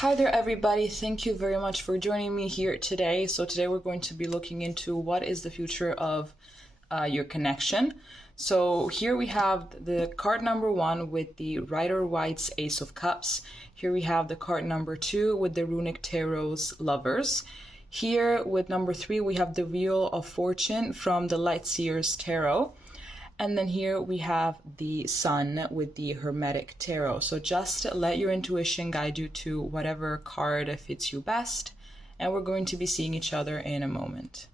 Hi there everybody, thank you very much for joining me here today. So today we're going to be looking into what is the future of your connection. So here we have the card number 1 with the Rider-Waite's Ace of Cups. Here we have the card number 2 with the Runik Tarot's Lovers. Here with number 3 we have the Wheel of Fortune from the Seers Tarot. And then here we have the Sun with the Hermetic Tarot. So just let your intuition guide you to whatever card fits you best. And we're going to be seeing each other in a moment.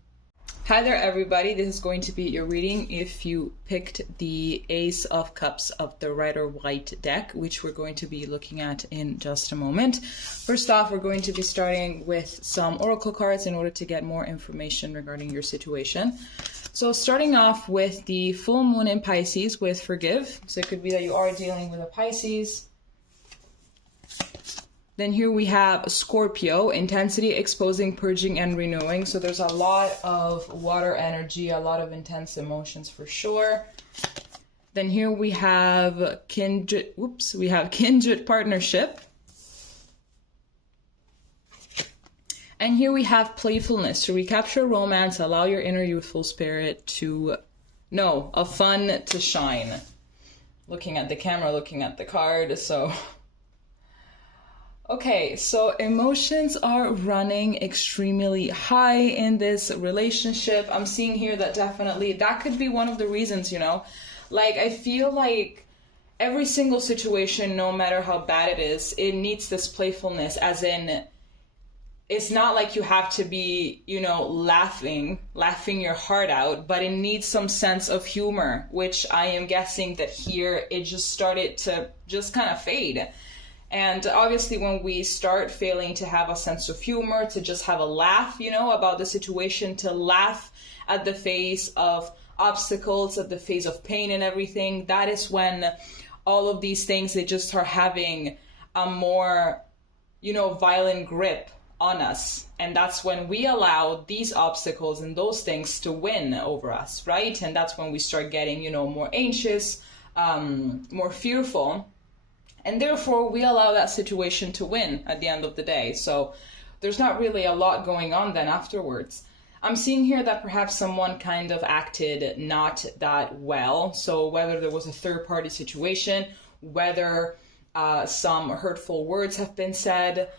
Hi there everybody, this is going to be your reading if you picked the Ace of Cups of the Rider-Waite deck, which we're going to be looking at in just a moment. First off, we're going to be starting with some oracle cards in order to get more information regarding your situation. So starting off with the full moon in Pisces with Forgive. So it could be that you are dealing with a Pisces. Then here we have Scorpio, Intensity, Exposing, Purging, and Renewing. So there's a lot of water energy, a lot of intense emotions for sure. Then here we have Kindred Partnership. And here we have Playfulness. To recapture romance, allow your inner youthful spirit to fun to shine. Looking at the camera, looking at the card, so... Okay, so emotions are running extremely high in this relationship. I'm seeing here that definitely that could be one of the reasons, you know. Like, I feel like every single situation, no matter how bad it is, it needs this playfulness, as in, it's not like you have to be, you know, laughing your heart out, but it needs some sense of humor, which I am guessing that here it just started to just kind of fade. And obviously when we start failing to have a sense of humor, to just have a laugh, you know, about the situation, to laugh at the face of obstacles, at the face of pain and everything, that is when all of these things, they just are having a more, you know, violent grip on us. And that's when we allow these obstacles and those things to win over us, right? And that's when we start getting, you know, more anxious, more fearful. And therefore, we allow that situation to win at the end of the day. So there's not really a lot going on then afterwards. I'm seeing here that perhaps someone kind of acted not that well. So whether there was a third-party situation, whether some hurtful words have been said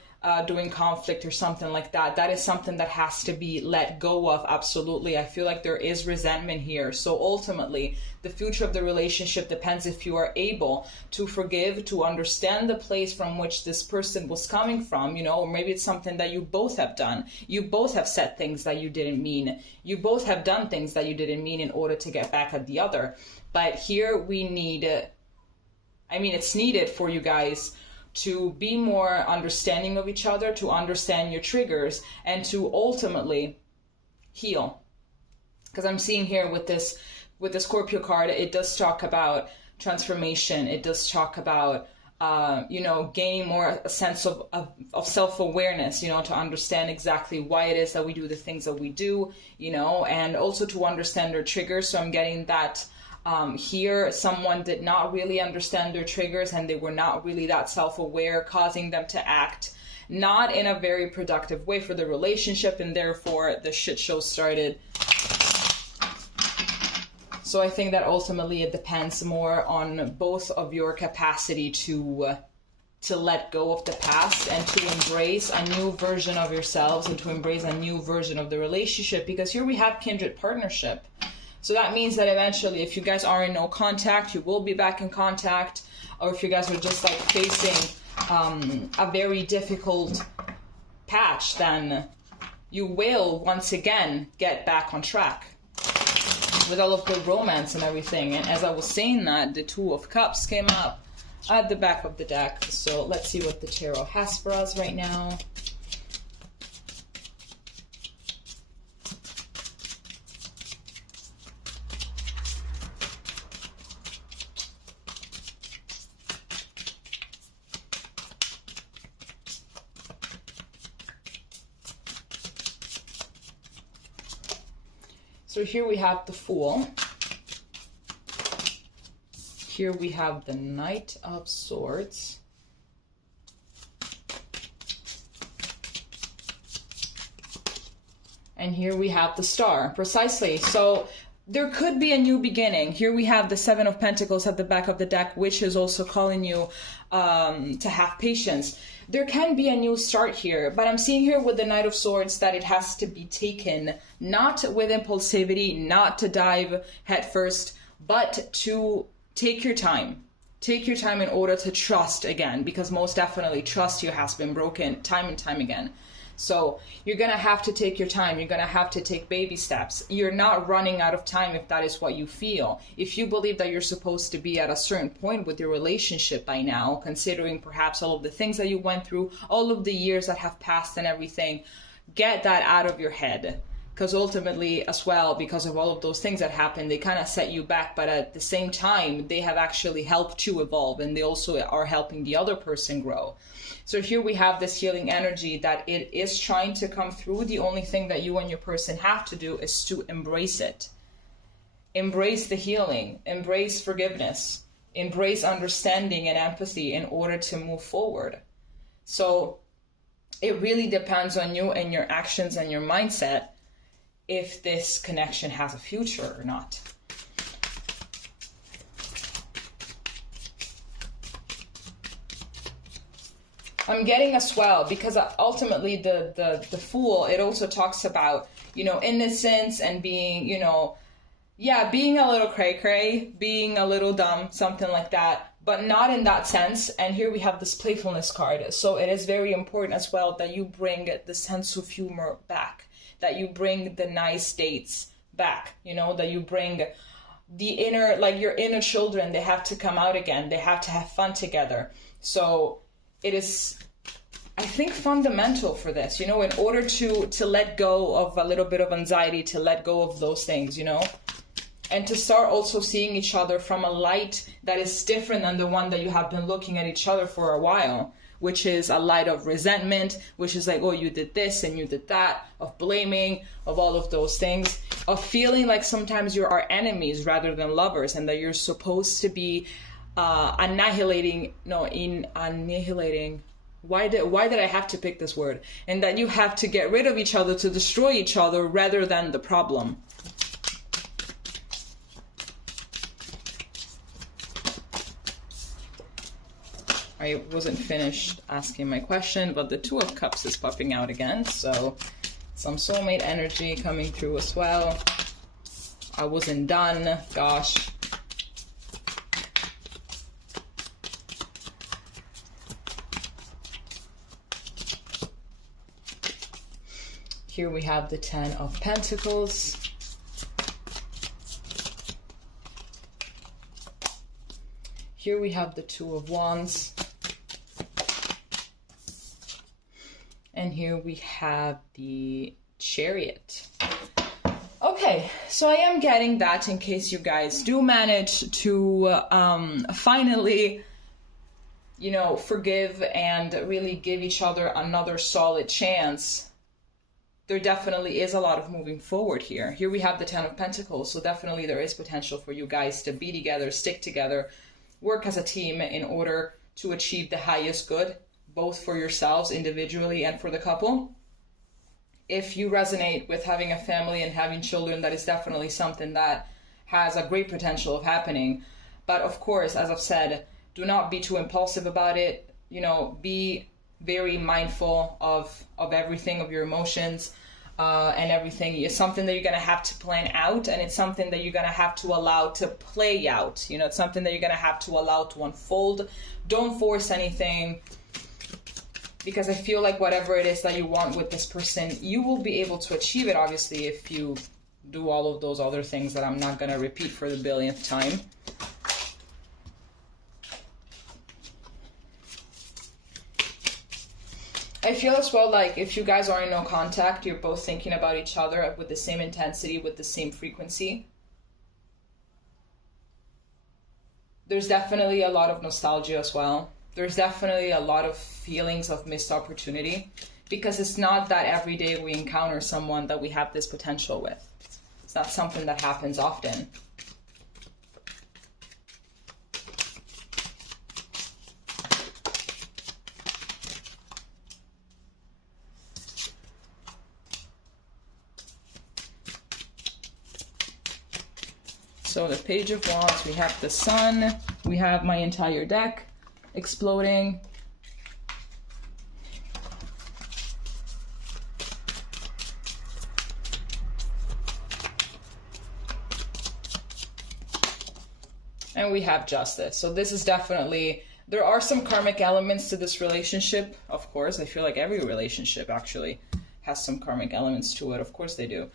during conflict or something like that, that is something that has to be let go of, absolutely. I feel like there is resentment here. So ultimately, the future of the relationship depends if you are able to forgive, to understand the place from which this person was coming from, you know, or maybe it's something that you both have done. You both have said things that you didn't mean. You both have done things that you didn't mean in order to get back at the other. But here we need, it's needed for you guys to be more understanding of each other, to understand your triggers, and to ultimately heal. Because I'm seeing here with the Scorpio card, it does talk about transformation. It does talk about, gaining more a sense of self-awareness, you know, to understand exactly why it is that we do the things that we do, you know, and also to understand their triggers. So I'm getting that here someone did not really understand their triggers and they were not really that self-aware, causing them to act not in a very productive way for the relationship, and therefore the shit show started. So I think that ultimately it depends more on both of your capacity to let go of the past and to embrace a new version of yourselves and to embrace a new version of the relationship, because here we have kindred partnership. So that means that eventually, if you guys are in no contact, you will be back in contact. Or if you guys are just like facing a very difficult patch, then you will once again get back on track with all of the romance and everything. And as I was saying that, the Two of Cups came up at the back of the deck. So let's see what the tarot has for us right now. So here we have the Fool. Here we have the Knight of Swords. And here we have the Star, precisely. So there could be a new beginning. Here we have the Seven of Pentacles at the back of the deck, which is also calling you to have patience. There can be a new start here, but I'm seeing here with the Knight of Swords that it has to be taken, not with impulsivity, not to dive headfirst, but to take your time. Take your time in order to trust again, because most definitely trust you has been broken time and time again. So you're going to have to take your time. You're going to have to take baby steps. You're not running out of time if that is what you feel. If you believe that you're supposed to be at a certain point with your relationship by now, considering perhaps all of the things that you went through, all of the years that have passed and everything, get that out of your head. Because ultimately, as well, because of all of those things that happened, they kind of set you back. But at the same time, they have actually helped you evolve, and they also are helping the other person grow. So here we have this healing energy that it is trying to come through. The only thing that you and your person have to do is to embrace it. Embrace the healing, embrace forgiveness, embrace understanding and empathy in order to move forward. So it really depends on you and your actions and your mindset if this connection has a future or not. I'm getting as well, because ultimately the Fool, it also talks about, you know, innocence and being, you know, yeah, being a little cray-cray, being a little dumb, something like that, but not in that sense. And here we have this playfulness card. So it is very important as well that you bring the sense of humor back, that you bring the nice dates back, you know, that you bring the inner, like your inner children, they have to come out again. They have to have fun together. So it is, I think, fundamental for this, you know, in order to let go of a little bit of anxiety, to let go of those things, you know, and to start also seeing each other from a light that is different than the one that you have been looking at each other for a while, which is a light of resentment, which is like, oh, you did this and you did that, of blaming, of all of those things, of feeling like sometimes you are enemies rather than lovers, and that you're supposed to be annihilating. Why did I have to pick this word? And that you have to get rid of each other to destroy each other rather than the problem. I wasn't finished asking my question, but the Two of Cups is popping out again, so some soulmate energy coming through as well. I wasn't done, gosh. Here we have the Ten of Pentacles. Here we have the Two of Wands. And here we have the Chariot. Okay, so I am getting that in case you guys do manage to finally, you know, forgive and really give each other another solid chance. There definitely is a lot of moving forward here. Here we have the Ten of Pentacles, so definitely there is potential for you guys to be together, stick together, work as a team in order to achieve the highest good, both for yourselves individually and for the couple. If you resonate with having a family and having children, that is definitely something that has a great potential of happening. But of course, as I've said, do not be too impulsive about it. You know, be very mindful of everything, of your emotions and everything. It's something that you're going to have to plan out, and it's something that you're going to have to allow to play out. You know, it's something that you're going to have to allow to unfold. Don't force anything, because I feel like whatever it is that you want with this person, you will be able to achieve it, obviously, if you do all of those other things that I'm not going to repeat for the billionth time. I feel as well like if you guys are in no contact, you're both thinking about each other with the same intensity, with the same frequency. There's definitely a lot of nostalgia as well. There's definitely a lot of feelings of missed opportunity, because it's not that every day we encounter someone that we have this potential with. It's not something that happens often. So the Page of Wands, we have the Sun, we have my entire deck exploding. And we have Justice. So this is definitely, there are some karmic elements to this relationship, of course. I feel like every relationship actually has some karmic elements to it. Of course they do.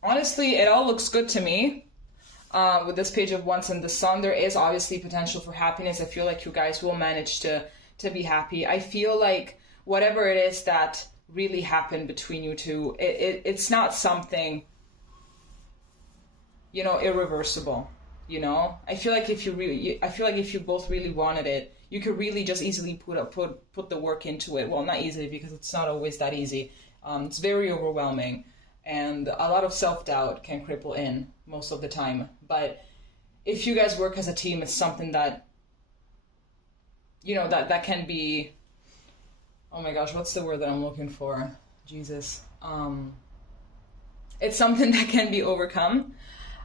Honestly, it all looks good to me. With this Page of Wands and the Sun, there is obviously potential for happiness. I feel like you guys will manage to be happy. I feel like whatever it is that really happened between you two, it's not something, you know, irreversible. You know, I feel like if you both really wanted it, you could really just easily put the work into it. Well, not easily, because it's not always that easy. It's very overwhelming, and a lot of self-doubt can cripple in most of the time. But if you guys work as a team, it's something that, you know, that can be, oh my gosh, what's the word that I'm looking for? Jesus. It's something that can be overcome.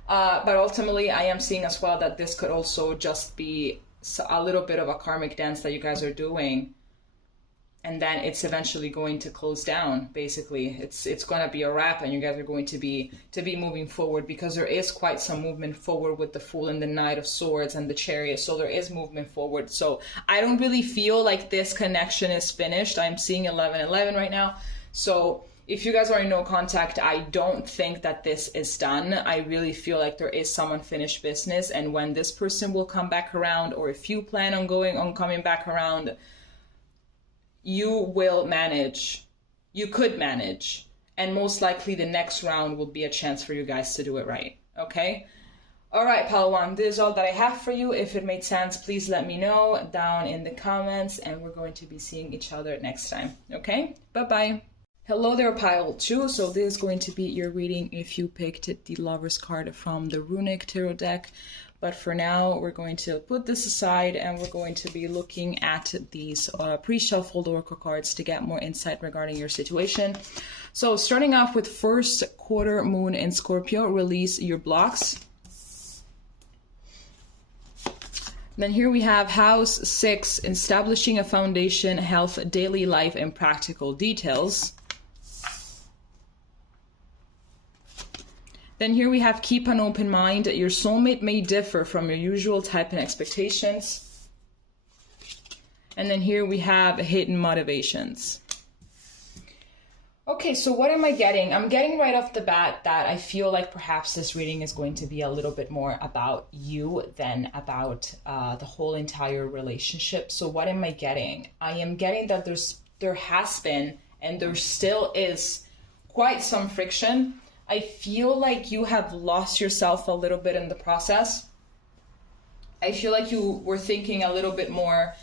But ultimately, I am seeing as well that this could also just be a little bit of a karmic dance that you guys are doing. And then it's eventually going to close down, basically. It's going to be a wrap, and you guys are going to be moving forward, because there is quite some movement forward with the Fool and the Knight of Swords and the Chariot. So there is movement forward. So I don't really feel like this connection is finished. I'm seeing 11-11 right now. So if you guys are in no contact, I don't think that this is done. I really feel like there is some unfinished business, and when this person will come back around, or if you plan on coming back around, you will manage. You could manage, and most likely the next round will be a chance for you guys to do it right. Okay? All right, Palawan, this is all that I have for you. If it made sense, please let me know down in the comments, and we're going to be seeing each other next time. Okay? Bye-bye. Hello there, pile 2. So this is going to be your reading if you picked the Lover's card from the Runik Tarot deck. But for now, we're going to put this aside, and we're going to be looking at these pre-shuffled oracle cards to get more insight regarding your situation. So starting off with first quarter moon in Scorpio, release your blocks. Then here we have house 6, establishing a foundation, health, daily life, and practical details. Then here we have keep an open mind. Your soulmate may differ from your usual type and expectations. And then here we have hidden motivations. Okay, so what am I getting? I'm getting right off the bat that I feel like perhaps this reading is going to be a little bit more about you than about the whole entire relationship. So what am I getting? I am getting that there has been, and there still is, quite some friction. I feel like you have lost yourself a little bit in the process. I feel like you were thinking a little bit more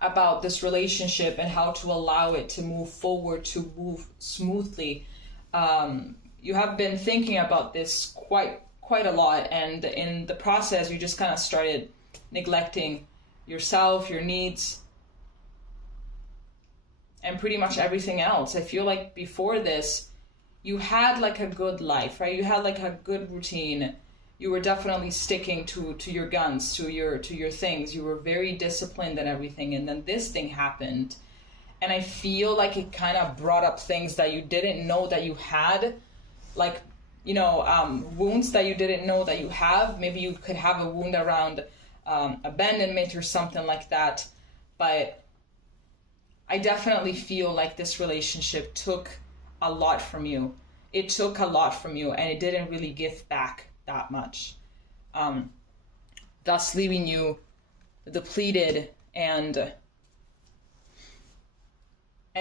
about this relationship and how to allow it to move forward, to move smoothly. You have been thinking about this quite a lot, and in the process you just kind of started neglecting yourself, your needs, and pretty much everything else. I feel like before this, you had like a good life, right? You had like a good routine. You were definitely sticking to your guns, to your things. You were very disciplined and everything. And then this thing happened. And I feel like it kind of brought up things that you didn't know that you had. Like, you know, wounds that you didn't know that you have. Maybe you could have a wound around abandonment or something like that. But I definitely feel like this relationship took a lot from you. It took a lot from you, and it didn't really give back that much. Thus leaving you depleted and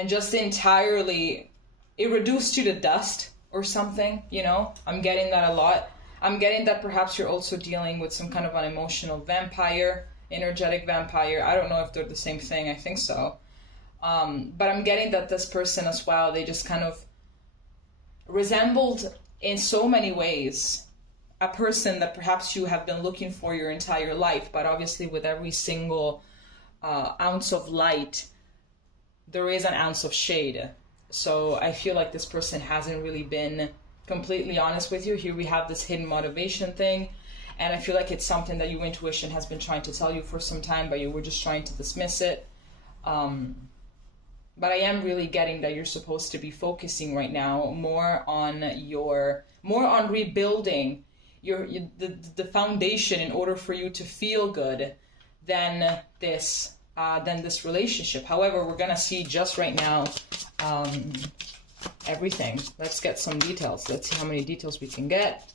just entirely, it reduced you to dust or something, you know? I'm getting that a lot. I'm getting that perhaps you're also dealing with some kind of an emotional vampire, energetic vampire. I don't know if they're the same thing. I think so. But I'm getting that this person as well, they just kind of resembled in so many ways a person that perhaps you have been looking for your entire life, but obviously with every single ounce of light, there is an ounce of shade. So I feel like this person hasn't really been completely honest with you. Here we have this hidden motivation thing, and I feel like it's something that your intuition has been trying to tell you for some time, but you were just trying to dismiss it. But I am really getting that you're supposed to be focusing right now more on rebuilding the foundation in order for you to feel good than this relationship. However, we're gonna see just right now everything. Let's get some details. Let's see how many details we can get.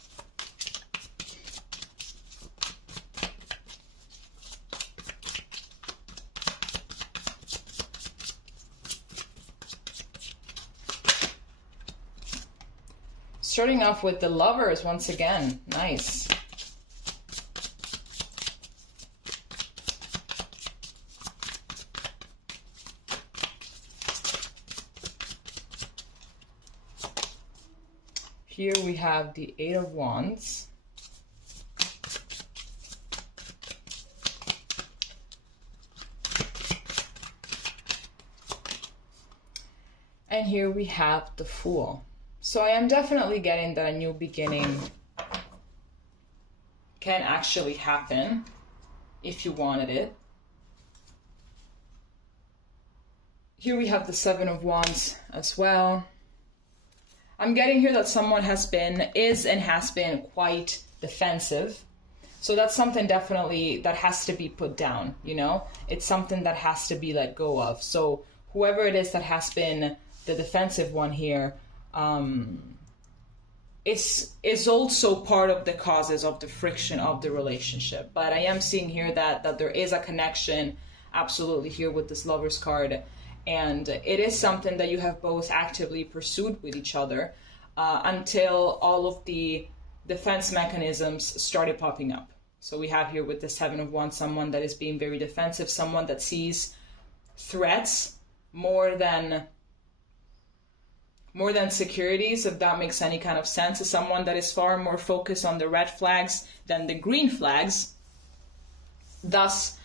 Starting off with the Lovers once again. Nice. Here we have the Eight of Wands. And here we have the Fool. So I am definitely getting that a new beginning can actually happen if you wanted it. Here we have the Seven of Wands as well. I'm getting here that someone is and has been quite defensive. So that's something definitely that has to be put down, you know? It's something that has to be let go of. So whoever it is that has been the defensive one here, is also part of the causes of the friction of the relationship. But I am seeing here that there is a connection absolutely here with this Lovers card. And it is something that you have both actively pursued with each other until all of the defense mechanisms started popping up. So we have here with the Seven of Wands, someone that is being very defensive, someone that sees threats more than securities, if that makes any kind of sense. Is someone that is far more focused on the red flags than the green flags, thus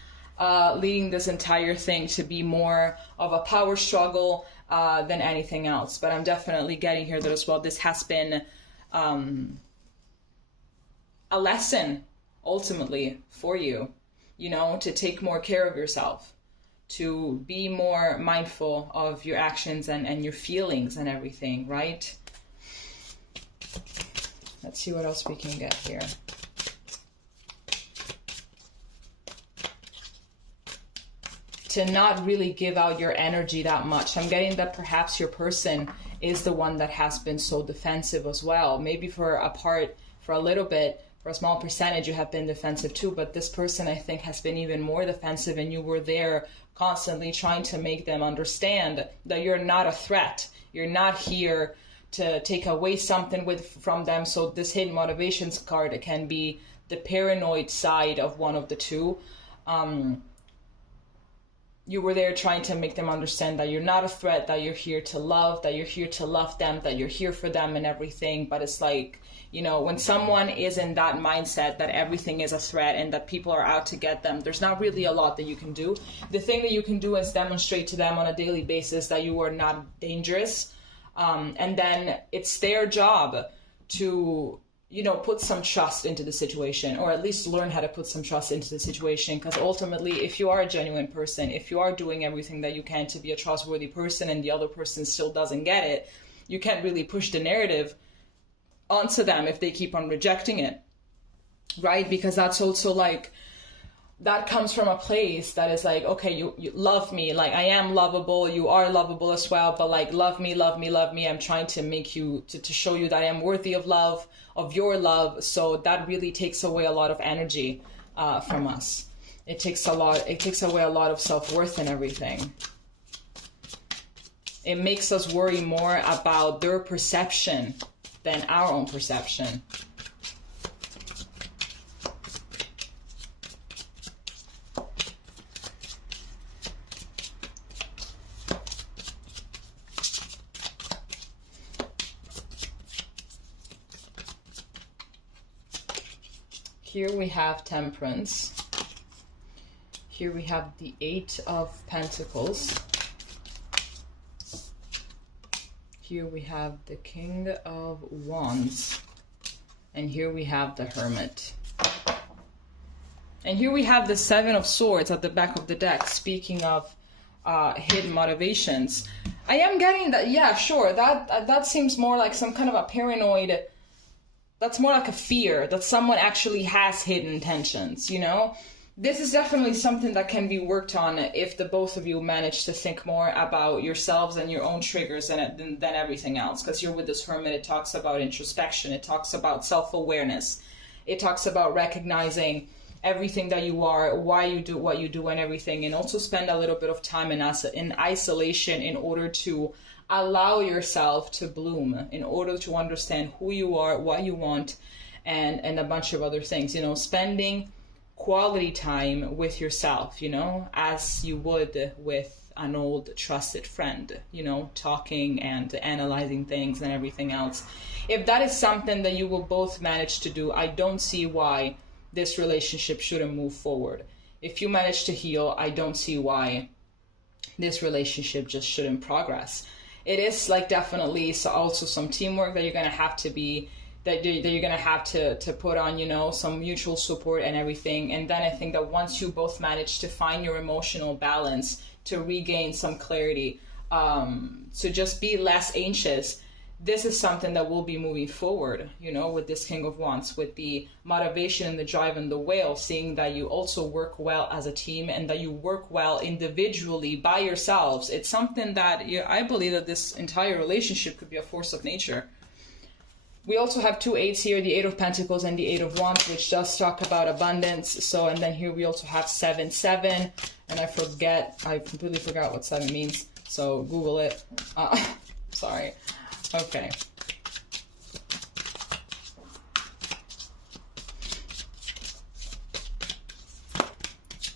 leading this entire thing to be more of a power struggle than anything else. But I'm definitely getting here that as well, this has been a lesson ultimately for you, you know, to take more care of yourself, to be more mindful of your actions and your feelings and everything, right? Let's see what else we can get here. To not really give out your energy that much. I'm getting that perhaps your person is the one that has been so defensive as well. Maybe for a little bit, for a small percentage, you have been defensive too, but this person, I think, has been even more defensive, and you were there constantly trying to make them understand that you're not a threat. You're not here to take away something from them. So this hidden motivations card, it can be the paranoid side of one of the two. You were there trying to make them understand that you're not a threat, that you're here to love, that you're here to love them, that you're here for them and everything. But it's like, you know, when someone is in that mindset that everything is a threat and that people are out to get them, there's not really a lot that you can do. The thing that you can do is demonstrate to them on a daily basis that you are not dangerous. And then it's their job to, you know, put some trust into the situation, or at least learn how to put some trust into the situation. Because ultimately, if you are a genuine person, if you are doing everything that you can to be a trustworthy person and the other person still doesn't get it, you can't really push the narrative onto them if they keep on rejecting it, right? Because that's also like, that comes from a place that is like, okay, you love me, like I am lovable, you are lovable as well, but like love me, love me, love me. I'm trying to make you, to show you that I am worthy of love, of your love. So that really takes away a lot of energy from us. It takes away a lot of self-worth and everything. It makes us worry more about their perception than our own perception. Here we have Temperance. Here we have the Eight of Pentacles. Here we have the King of Wands. And here we have the Hermit. And here we have the Seven of Swords at the back of the deck, speaking of hidden motivations. I am getting that, yeah, sure, that seems more like some kind of a paranoid, that's more like a fear that someone actually has hidden intentions, you know? This is definitely something that can be worked on if the both of you manage to think more about yourselves and your own triggers than everything else. Because you're with this Hermit, it talks about introspection, it talks about self-awareness, it talks about recognizing everything that you are, why you do what you do and everything, and also spend a little bit of time in isolation in order to allow yourself to bloom, in order to understand who you are, what you want, and a bunch of other things, you know, spending quality time with yourself, you know, as you would with an old trusted friend, you know, talking and analyzing things and everything else. If that is something that you will both manage to do, I don't see why this relationship shouldn't move forward. If you manage to heal, I don't see why this relationship just shouldn't progress. It is like definitely also some teamwork that you're going to have to be, that you're going to have to put on, you know, some mutual support and everything. And then I think that once you both manage to find your emotional balance, to regain some clarity, to just be less anxious, this is something that will be moving forward, you know, with this King of Wands, with the motivation and the drive and the will, seeing that you also work well as a team and that you work well individually by yourselves. It's something that I believe that this entire relationship could be a force of nature. We also have two eights here, the Eight of Pentacles and the Eight of Wands, which does talk about abundance. So, and then here we also have 7-7, and I completely forgot what 7 means. So Google it. Sorry. Okay.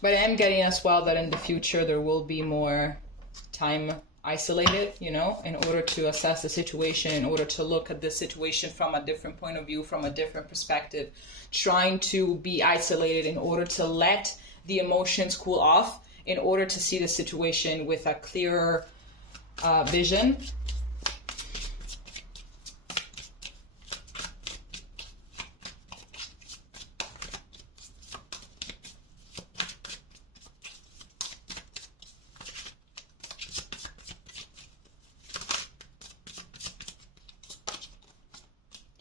But I am getting as well that in the future there will be more time isolated, you know, in order to assess the situation, in order to look at the situation from a different point of view, from a different perspective, trying to be isolated in order to let the emotions cool off, in order to see the situation with a clearer vision.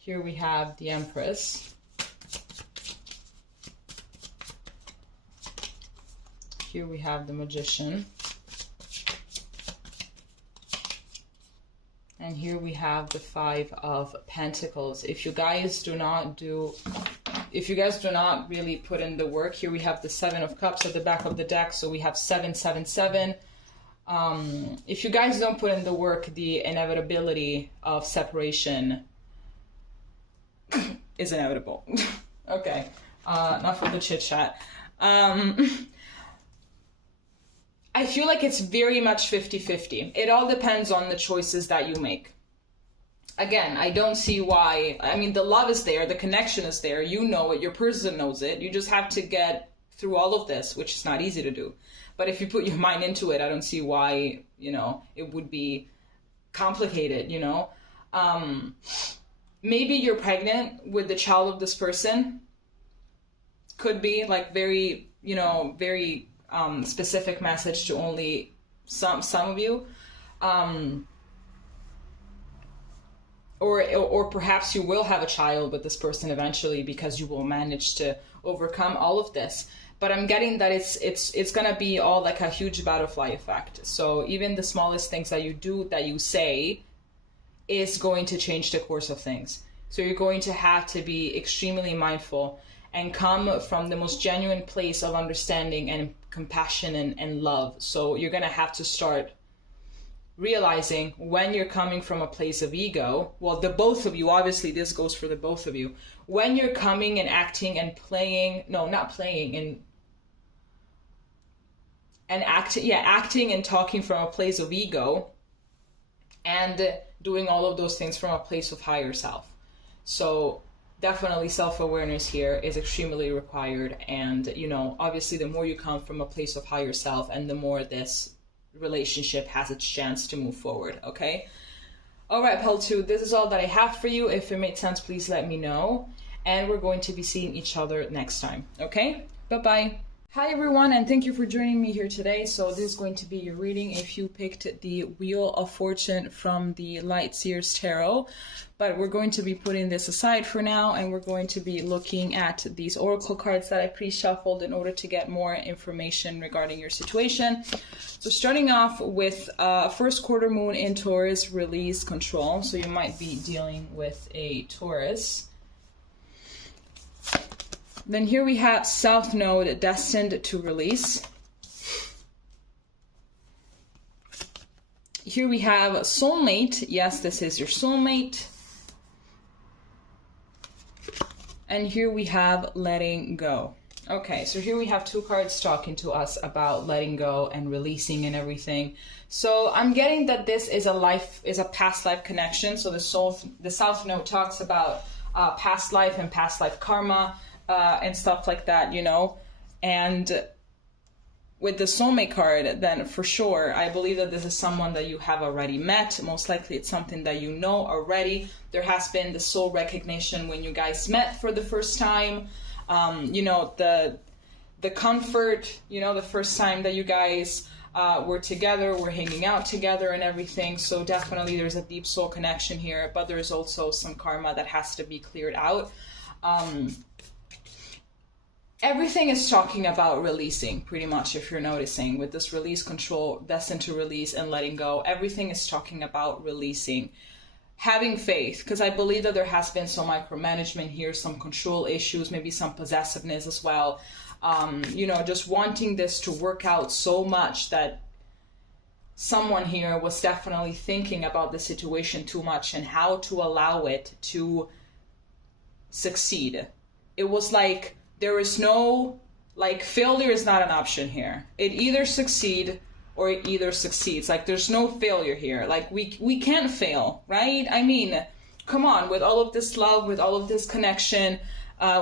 Here we have the Empress. Here we have the Magician. And here we have the Five of Pentacles. If you guys do not really put in the work, here we have the Seven of Cups at the back of the deck. So we have 7-7-7. If you guys don't put in the work, the inevitability of separation is inevitable. Okay, enough of the chit chat. I feel like it's very much 50-50. It all depends on the choices that you make. Again, I don't see why. I mean, the love is there, the connection is there, you know it, your person knows it. You just have to get through all of this, which is not easy to do. But if you put your mind into it, I don't see why, you know, it would be complicated, you know. Maybe you're pregnant with the child of this person. Could be like very, you know, very specific message to only some of you. Or perhaps you will have a child with this person eventually because you will manage to overcome all of this. But I'm getting that it's gonna be all like a huge butterfly effect. So even the smallest things that you do, that you say, is going to change the course of things. So you're going to have to be extremely mindful and come from the most genuine place of understanding and compassion and love. So you're going to have to start realizing when you're coming from a place of ego, well, the both of you, obviously this goes for the both of you, when you're coming and acting and playing, no, not playing, acting and talking from a place of ego, and doing all of those things from a place of higher self. So definitely self-awareness here is extremely required. And, you know, obviously the more you come from a place of higher self, and the more this relationship has its chance to move forward, okay? All right, Pile 2, this is all that I have for you. If it made sense, please let me know. And we're going to be seeing each other next time. Okay? Bye-bye. Hi everyone, and thank you for joining me here today. So this is going to be your reading if you picked the Wheel of Fortune from the Light Seers Tarot. But we're going to be putting this aside for now, and we're going to be looking at these oracle cards that I pre-shuffled in order to get more information regarding your situation. So starting off with first quarter moon in Taurus, release, control. So you might be dealing with a Taurus. Then here we have South Node, destined to release. Here we have soulmate. Yes, this is your soulmate. And here we have letting go. Okay, so here we have two cards talking to us about letting go and releasing and everything. So I'm getting that this is a past life connection. So the South Node talks about past life and past life karma. And stuff like that, you know. And with the soulmate card, then for sure, I believe that this is someone that you have already met. Most likely it's something that you know already. There has been the soul recognition when you guys met for the first time. You know, the comfort, you know, the first time that you guys were together, were hanging out together and everything. So definitely there's a deep soul connection here, but there's also some karma that has to be cleared out. Everything is talking about releasing, pretty much, if you're noticing, with this release, control, destined to release, and letting go. Everything is talking about releasing. Having faith, because I believe that there has been some micromanagement here, some control issues, maybe some possessiveness as well. You know, just wanting this to work out so much that someone here was definitely thinking about the situation too much and how to allow it to succeed. It was like, there is no, like, failure is not an option here. It either succeed or it either succeeds. Like, there's no failure here. Like, we can't fail, right? I mean, come on, with all of this love, with all of this connection,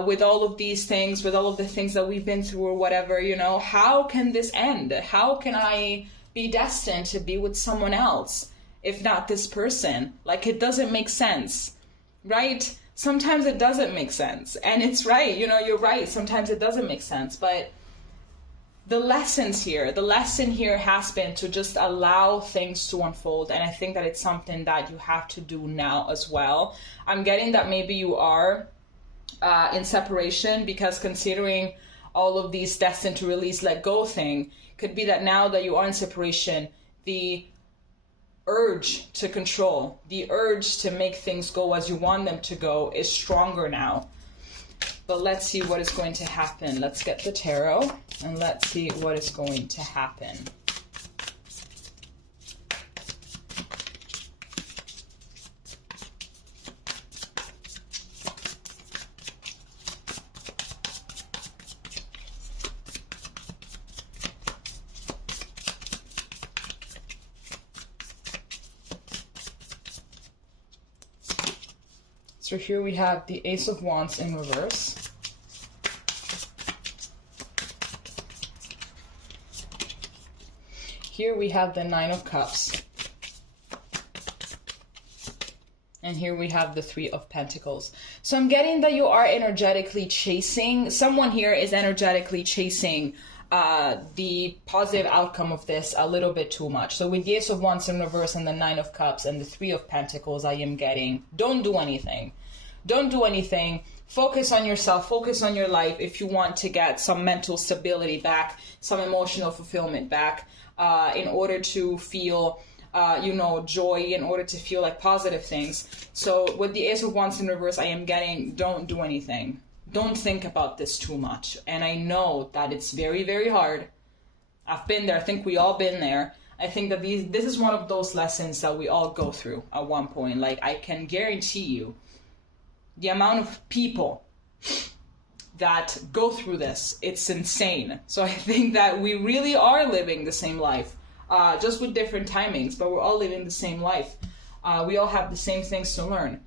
with all of these things, with all of the things that we've been through or whatever, you know, how can this end? How can I be destined to be with someone else if not this person? Like, it doesn't make sense, right? Sometimes it doesn't make sense, and it's right, you know, you're right, sometimes it doesn't make sense, but the lesson here has been to just allow things to unfold, and I think that it's something that you have to do now as well. I'm getting that maybe you are in separation, because considering all of these destined to release, let go thing, could be that now that you are in separation, the urge to control, the urge to make things go as you want them to go is stronger now. But let's see what is going to happen. Let's get the tarot and let's see what is going to happen. So here we have the Ace of Wands in reverse. Here we have the Nine of Cups. And here we have the Three of Pentacles. So I'm getting that you are energetically chasing, someone here is energetically chasing the positive outcome of this a little bit too much. So with the Ace of Wands in reverse and the Nine of Cups and the Three of Pentacles, I am getting, don't do anything. Don't do anything. Focus on yourself. Focus on your life if you want to get some mental stability back, some emotional fulfillment back, in order to feel, you know, joy, in order to feel like positive things. So with the Ace of Wands in reverse, I am getting, don't do anything. Don't think about this too much. And I know that it's very, very hard. I've been there. I think we all been there. I think that this is one of those lessons that we all go through at one point. Like, I can guarantee you, the amount of people that go through this, it's insane. So I think that we really are living the same life, just with different timings, but we're all living the same life. We all have the same things to learn.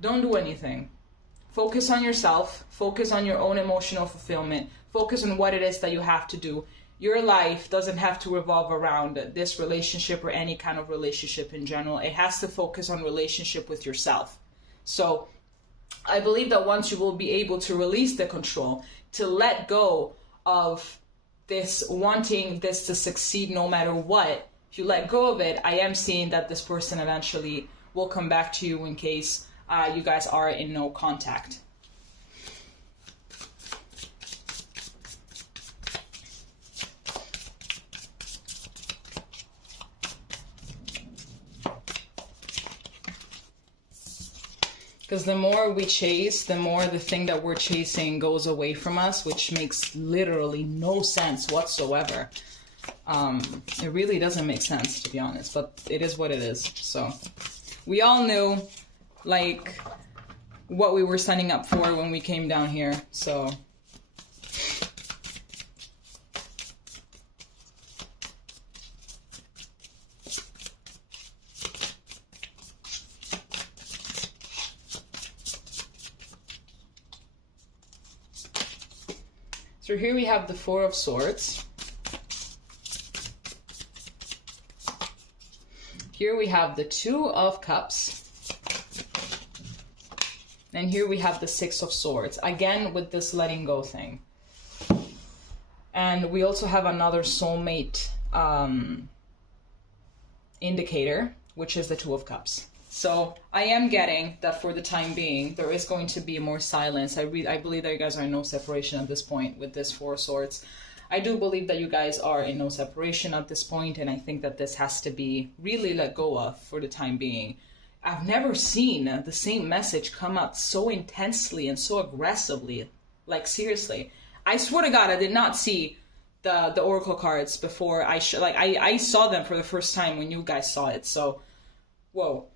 Don't do anything. Focus on yourself. Focus on your own emotional fulfillment. Focus on what it is that you have to do. your life doesn't have to revolve around this relationship or any kind of relationship in general. It has to focus on relationship with yourself. So I believe that once you will be able to release the control, to let go of this wanting this to succeed no matter what, if you let go of it, I am seeing that this person eventually will come back to you in case you guys are in no contact. Because the more we chase, the more the thing that we're chasing goes away from us, which makes literally no sense whatsoever. It really doesn't make sense, to be honest, but it is what it is. So we all knew, like, what we were signing up for when we came down here. So So here we have the Four of Swords. Here we have the Two of Cups. And here we have the Six of Swords. Again, with this letting go thing. And we also have another soulmate indicator, which is the Two of Cups. So I am getting that for the time being, there is going to be more silence. I believe that you guys are in no separation at this point with this Four of Swords. I do believe that you guys are in no separation at this point, and I think that this has to be really let go of for the time being. I've never seen the same message come out so intensely and so aggressively. Like, seriously. I swear to God, I did not see the Oracle cards before I saw them for the first time when you guys saw it. So, whoa.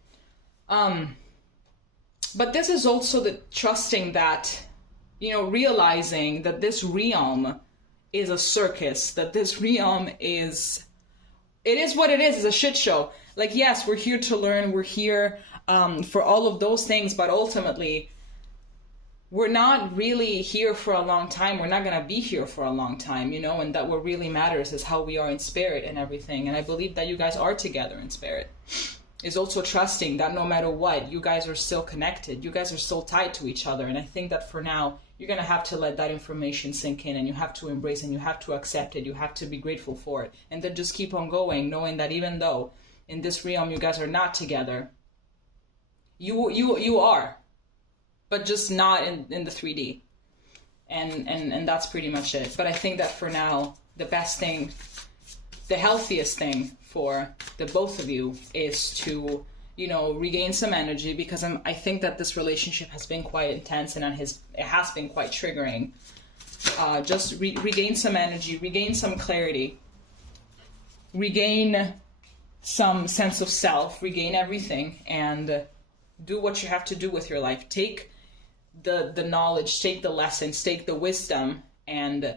But this is also the trusting that, realizing that this realm is a circus, that this realm it is what it is. It's a shit show. Like, yes, we're here to learn. We're here, for all of those things, but ultimately we're not really here for a long time. We're not going to be here for a long time, and that what really matters is how we are in spirit and everything. And I believe that you guys are together in spirit. Is also trusting that no matter what, you guys are still connected. You guys are still tied to each other. And I think that for now, you're going to have to let that information sink in, and you have to embrace and you have to accept it. You have to be grateful for it. And then just keep on going, knowing that even though in this realm you guys are not together, you are, but just not in the 3D. And that's pretty much it. But I think that for now, the best thing, the healthiest thing for the both of you is to, regain some energy, because I think that this relationship has been quite intense and it has been quite triggering. Just regain some energy, regain some clarity, regain some sense of self, regain everything, and do what you have to do with your life. Take the knowledge, take the lessons, take the wisdom, and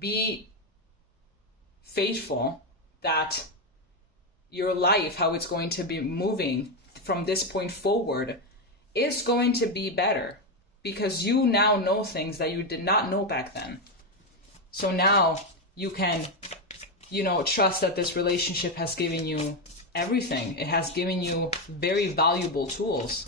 be faithful that your life, how it's going to be moving from this point forward, is going to be better, because you now know things that you did not know back then. So now you can, trust that this relationship has given you everything. It has given you very valuable tools.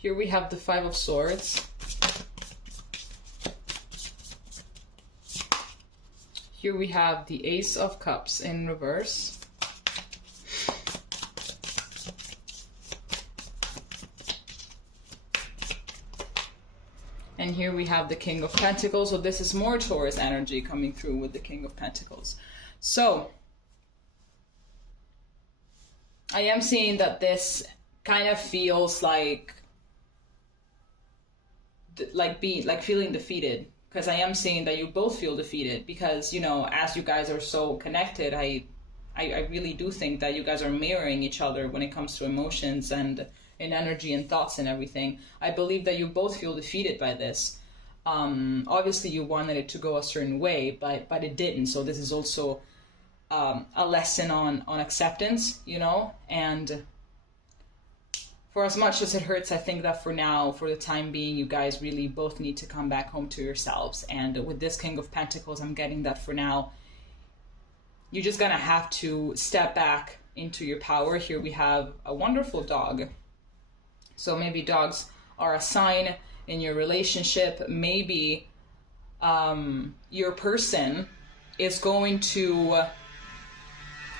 Here we have the Five of Swords. Here we have the Ace of Cups in reverse. And here we have the King of Pentacles. So this is more Taurus energy coming through with the King of Pentacles. So I am seeing that this kind of feels like feeling defeated, because I am seeing that you both feel defeated, because as you guys are so connected, I really do think that you guys are mirroring each other when it comes to emotions and in energy and thoughts and everything. I believe that you both feel defeated by this. Obviously you wanted it to go a certain way, but it didn't. So this is also a lesson on acceptance, you know, and for as much as it hurts, I think that for now, for the time being, you guys really both need to come back home to yourselves. And with this King of Pentacles, I'm getting that for now, you're just gonna have to step back into your power. Here we have a wonderful dog. So maybe dogs are a sign in your relationship. Maybe your person is going to...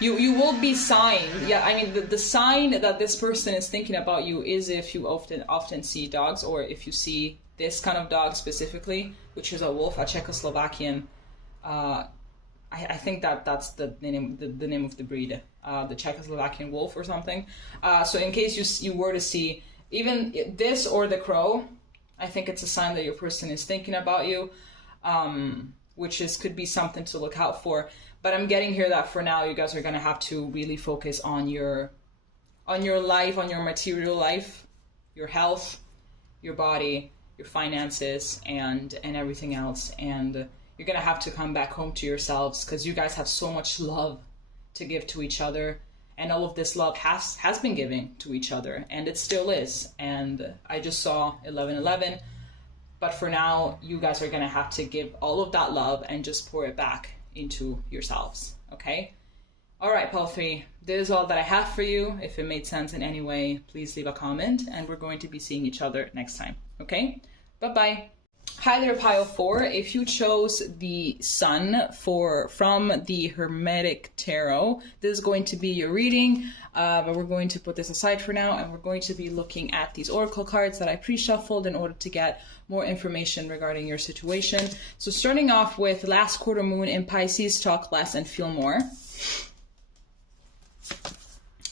You will be signed. Yeah, I mean, the sign that this person is thinking about you is if you often see dogs, or if you see this kind of dog specifically, which is a wolf, a Czechoslovakian. I think that's the name of the breed, the Czechoslovakian wolf or something. So in case you were to see even this or the crow, I think it's a sign that your person is thinking about you, which could be something to look out for. But I'm getting here that for now, you guys are going to have to really focus on your life, on your material life, your health, your body, your finances, and everything else. And you're going to have to come back home to yourselves, because you guys have so much love to give to each other. And all of this love has been given to each other, and it still is. And I just saw 1111. But for now, you guys are going to have to give all of that love and just pour it back into yourselves, okay? All right, pile 3, this is all that I have for you. If it made sense in any way, please leave a comment, and we're going to be seeing each other next time, okay? Bye-bye. Hi there, pile 4. If you chose the Sun from the Hermetic Tarot, this is going to be your reading, but we're going to put this aside for now, and we're going to be looking at these oracle cards that I pre-shuffled in order to get more information regarding your situation. So starting off with last quarter moon in Pisces, talk less and feel more.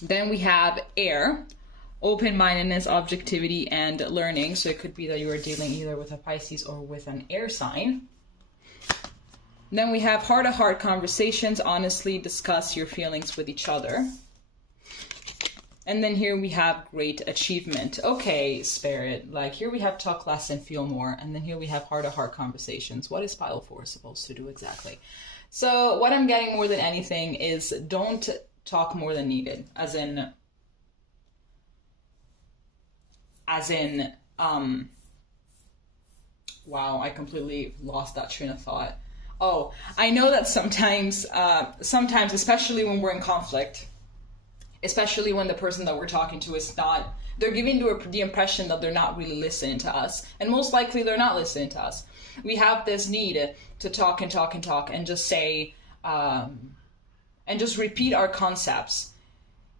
Then we have air, open-mindedness, objectivity, and learning. So it could be that you are dealing either with a Pisces or with an air sign. Then we have heart-to-heart conversations, honestly discuss your feelings with each other. And then here we have great achievement. Okay, Spirit, like here we have talk less and feel more. And then here we have heart-to-heart conversations. What is pile 4 supposed to do exactly? So what I'm getting more than anything is don't talk more than needed. As in, wow, I completely lost that train of thought. Oh, I know that sometimes, especially when we're in conflict, especially when the person that we're talking to is not, they're giving the impression that they're not really listening to us. And most likely they're not listening to us. We have this need to talk and talk and talk and just say, and just repeat our concepts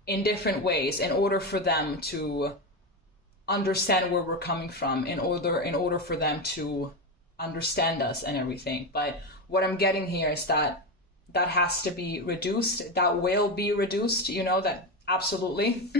in different ways in order for them to understand where we're coming from, in order for them to understand us and everything. But what I'm getting here is that has to be reduced. That will be reduced, you know, that absolutely.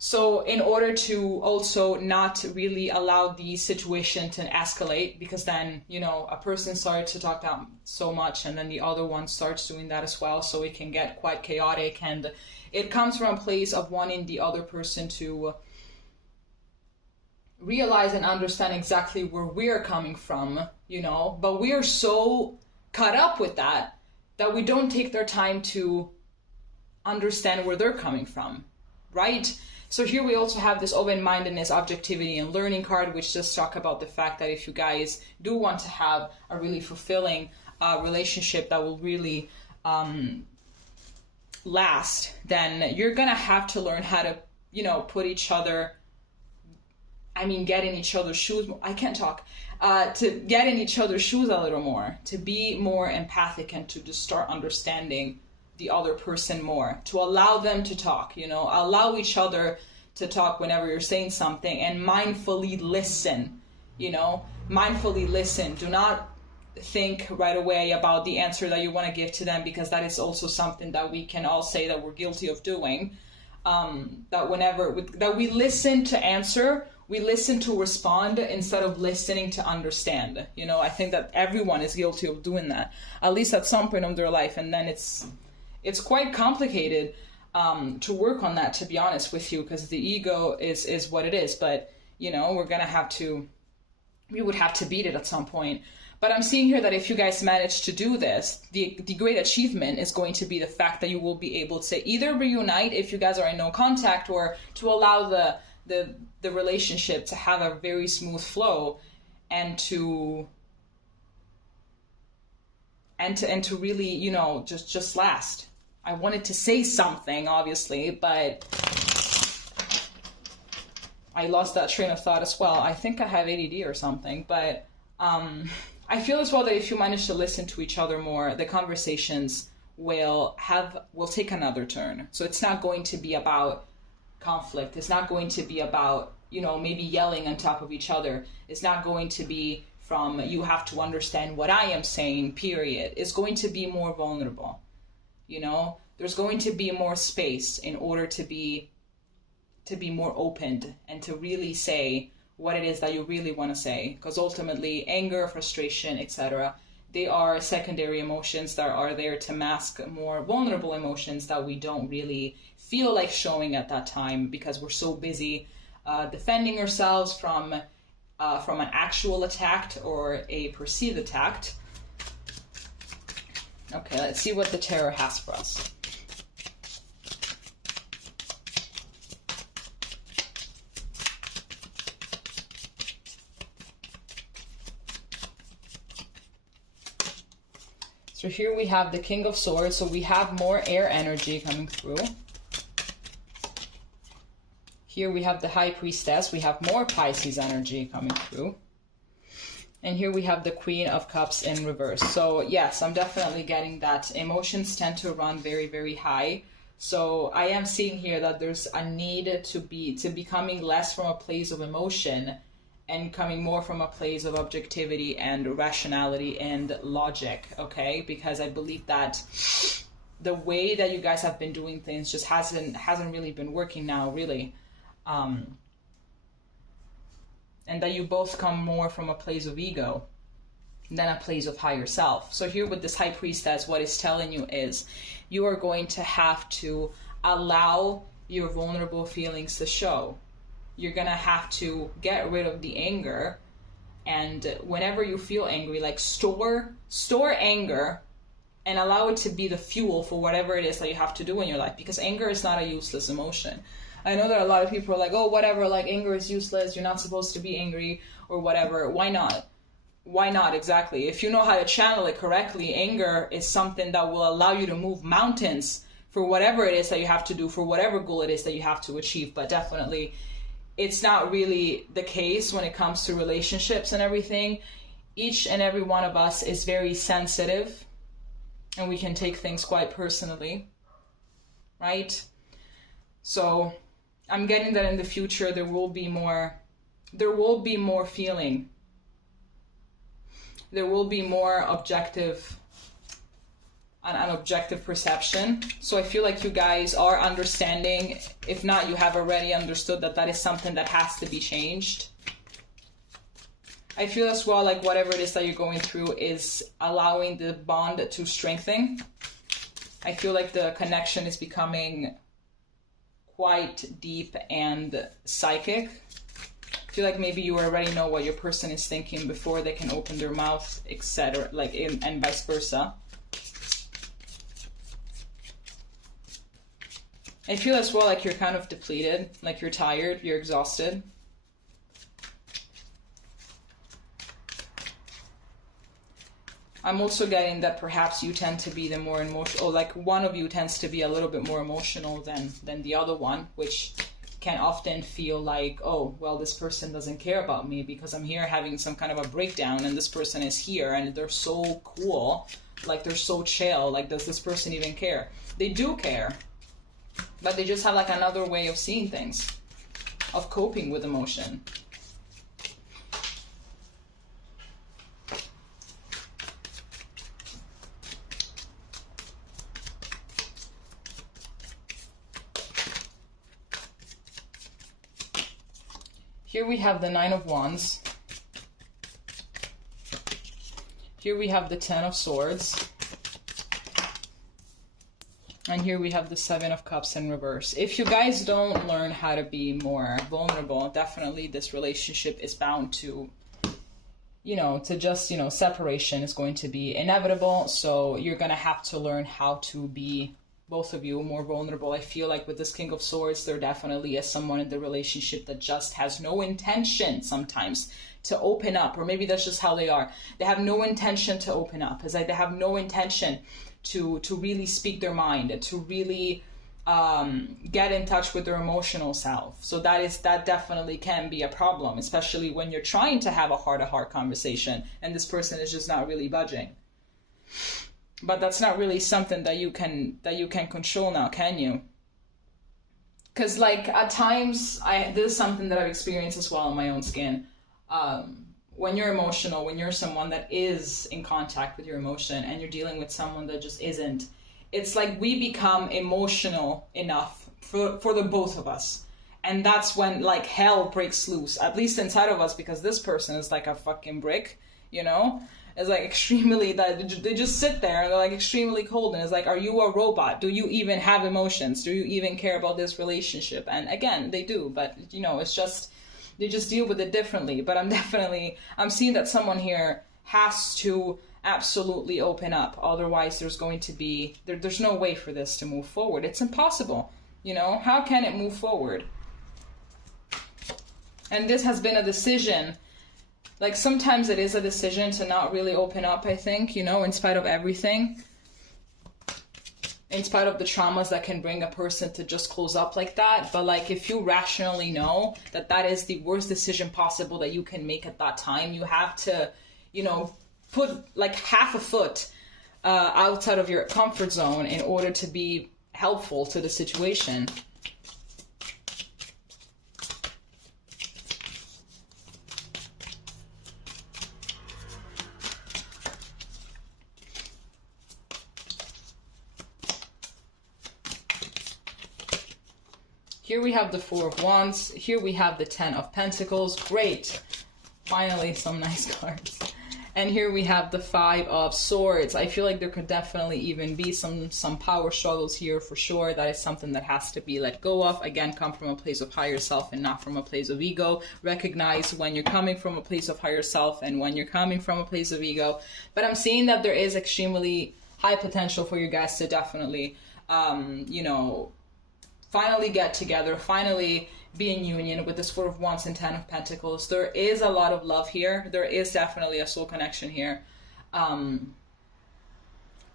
So in order to also not really allow the situation to escalate, because then, you know, a person starts to talk down so much and then the other one starts doing that as well. So it can get quite chaotic, and it comes from a place of wanting the other person to realize and understand exactly where we're coming from, you know, but we are so caught up with that we don't take their time to understand where they're coming from, right? So here we also have this open-mindedness, objectivity, and learning card, which just talk about the fact that if you guys do want to have a really fulfilling relationship that will really last, then you're gonna have to learn how to, you know, put each other, get in each other's shoes. I can't talk. To get in each other's shoes a little more, to be more empathic, and to just start understanding the other person more, to allow them to talk, you know, allow each other to talk whenever you're saying something, and mindfully listen, you know, mindfully listen. Do not think right away about the answer that you want to give to them, because that is also something that we can all say that we're guilty of doing. That we listen to answer, we listen to respond instead of listening to understand. You know, I think that everyone is guilty of doing that, at least at some point of their life, and then it's quite complicated. to work on that, to be honest with you, because the ego is what it is. But, you know, we would have to beat it at some point. But I'm seeing here that if you guys manage to do this, the great achievement is going to be the fact that you will be able to either reunite if you guys are in no contact, or to allow the relationship to have a very smooth flow, and to really, you know, just last. I wanted to say something, obviously, but I lost that train of thought as well. I think I have ADD or something, but I feel as well that if you manage to listen to each other more, the conversations will take another turn. So it's not going to be about conflict. It's not going to be about, you know, maybe yelling on top of each other. It's not going to be from, you have to understand what I am saying, period. It's going to be more vulnerable. You know, there's going to be more space in order to be more open and to really say what it is that you really want to say. Because ultimately, anger, frustration, etc., they are secondary emotions that are there to mask more vulnerable emotions that we don't really feel like showing at that time, because we're so busy defending ourselves from an actual attack or a perceived attack. Okay, let's see what the tarot has for us. So here we have the King of Swords, so we have more air energy coming through. Here we have the High Priestess, we have more Pisces energy coming through. And here we have the Queen of Cups in reverse. So yes, I'm definitely getting that emotions tend to run very, very high. So I am seeing here that there's a need to be coming less from a place of emotion and coming more from a place of objectivity and rationality and logic, okay? Because I believe that the way that you guys have been doing things just hasn't really been working now, really. And that you both come more from a place of ego than a place of higher self. So here with this High Priestess, what it's telling you is you are going to have to allow your vulnerable feelings to show. You're going to have to get rid of the anger. And whenever you feel angry, like store anger and allow it to be the fuel for whatever it is that you have to do in your life. Because anger is not a useless emotion. I know that a lot of people are like, oh, whatever, like anger is useless. You're not supposed to be angry or whatever. Why not? Why not? Exactly. If you know how to channel it correctly, anger is something that will allow you to move mountains for whatever it is that you have to do, for whatever goal it is that you have to achieve. But definitely, it's not really the case when it comes to relationships and everything. Each and every one of us is very sensitive, and we can take things quite personally, right? So I'm getting that in the future there will be more feeling. There will be more an objective perception. So I feel like you guys are understanding. If not, you have already understood that is something that has to be changed. I feel as well like whatever it is that you're going through is allowing the bond to strengthen. I feel like the connection is becoming quite deep and psychic. I feel like maybe you already know what your person is thinking before they can open their mouth, etc., and vice versa. I feel as well like you're kind of depleted, like you're tired, you're exhausted. I'm also getting that perhaps you tend to be the more emotional, or like one of you tends to be a little bit more emotional than the other one, which can often feel like, oh, well, this person doesn't care about me because I'm here having some kind of a breakdown and this person is here and they're so cool, like they're so chill, like does this person even care? They do care, but they just have like another way of seeing things, of coping with emotion. Here we have the Nine of Wands. Here we have the Ten of Swords. And here we have the Seven of Cups in reverse. If you guys don't learn how to be more vulnerable, definitely this relationship is bound to, you know, to just, you know, separation is going to be inevitable. So you're going to have to learn how to be, both of you, more vulnerable. I feel like with this King of Swords, there definitely is someone in the relationship that just has no intention sometimes to open up, or maybe that's just how they are. They have no intention to open up. It's like they have no intention to really speak their mind, to really get in touch with their emotional self. So that definitely can be a problem, especially when you're trying to have a heart-to-heart conversation and this person is just not really budging. But that's not really something that you can control now, can you? Because like at times, this is something that I've experienced as well in my own skin. When you're emotional, when you're someone that is in contact with your emotion and you're dealing with someone that just isn't, it's like we become emotional enough for the both of us. And that's when like hell breaks loose, at least inside of us, because this person is like a fucking brick, you know? It's like extremely, that they just sit there and they're like extremely cold. And it's like, are you a robot? Do you even have emotions? Do you even care about this relationship? And again, they do, but you know, it's just, they just deal with it differently. But I'm seeing that someone here has to absolutely open up. Otherwise, there's going to be, there's no way for this to move forward. It's impossible. You know, how can it move forward? And this has been a decision. Like sometimes it is a decision to not really open up, I think, you know, in spite of everything. In spite of the traumas that can bring a person to just close up like that. But like if you rationally know that that is the worst decision possible that you can make at that time, you have to, you know, put like half a foot outside of your comfort zone in order to be helpful to the situation. Here we have the Four of Wands. Here we have the Ten of Pentacles. Great. Finally, some nice cards. And here we have the Five of Swords. I feel like there could definitely even be some power struggles here for sure. That is something that has to be let go of. Again, come from a place of higher self and not from a place of ego. Recognize when you're coming from a place of higher self and when you're coming from a place of ego. But I'm seeing that there is extremely high potential for you guys to definitely, you know, finally get together, finally be in union with this Four of Wands and Ten of Pentacles. There is a lot of love here. There is definitely a soul connection here.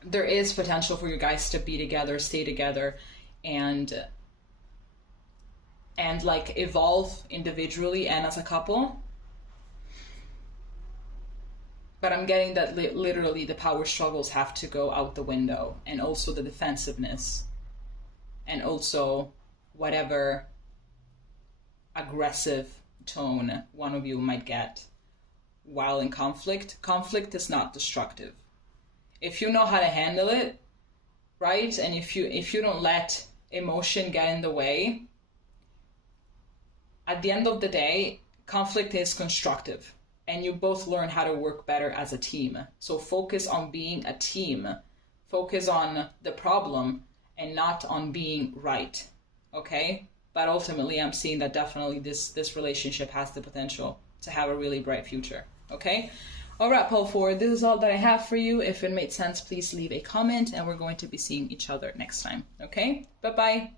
There is potential for you guys to be together, stay together, and like evolve individually and as a couple. But I'm getting that literally the power struggles have to go out the window, and also the defensiveness. And also whatever aggressive tone one of you might get while in conflict. Conflict is not destructive. If you know how to handle it, right? And if you don't let emotion get in the way, at the end of the day, conflict is constructive. And you both learn how to work better as a team. So focus on being a team. Focus on the problem and not on being right, okay? But ultimately, I'm seeing that definitely this relationship has the potential to have a really bright future, okay? All right, Pole Forward, this is all that I have for you. If it made sense, please leave a comment, and we're going to be seeing each other next time, okay? Bye-bye.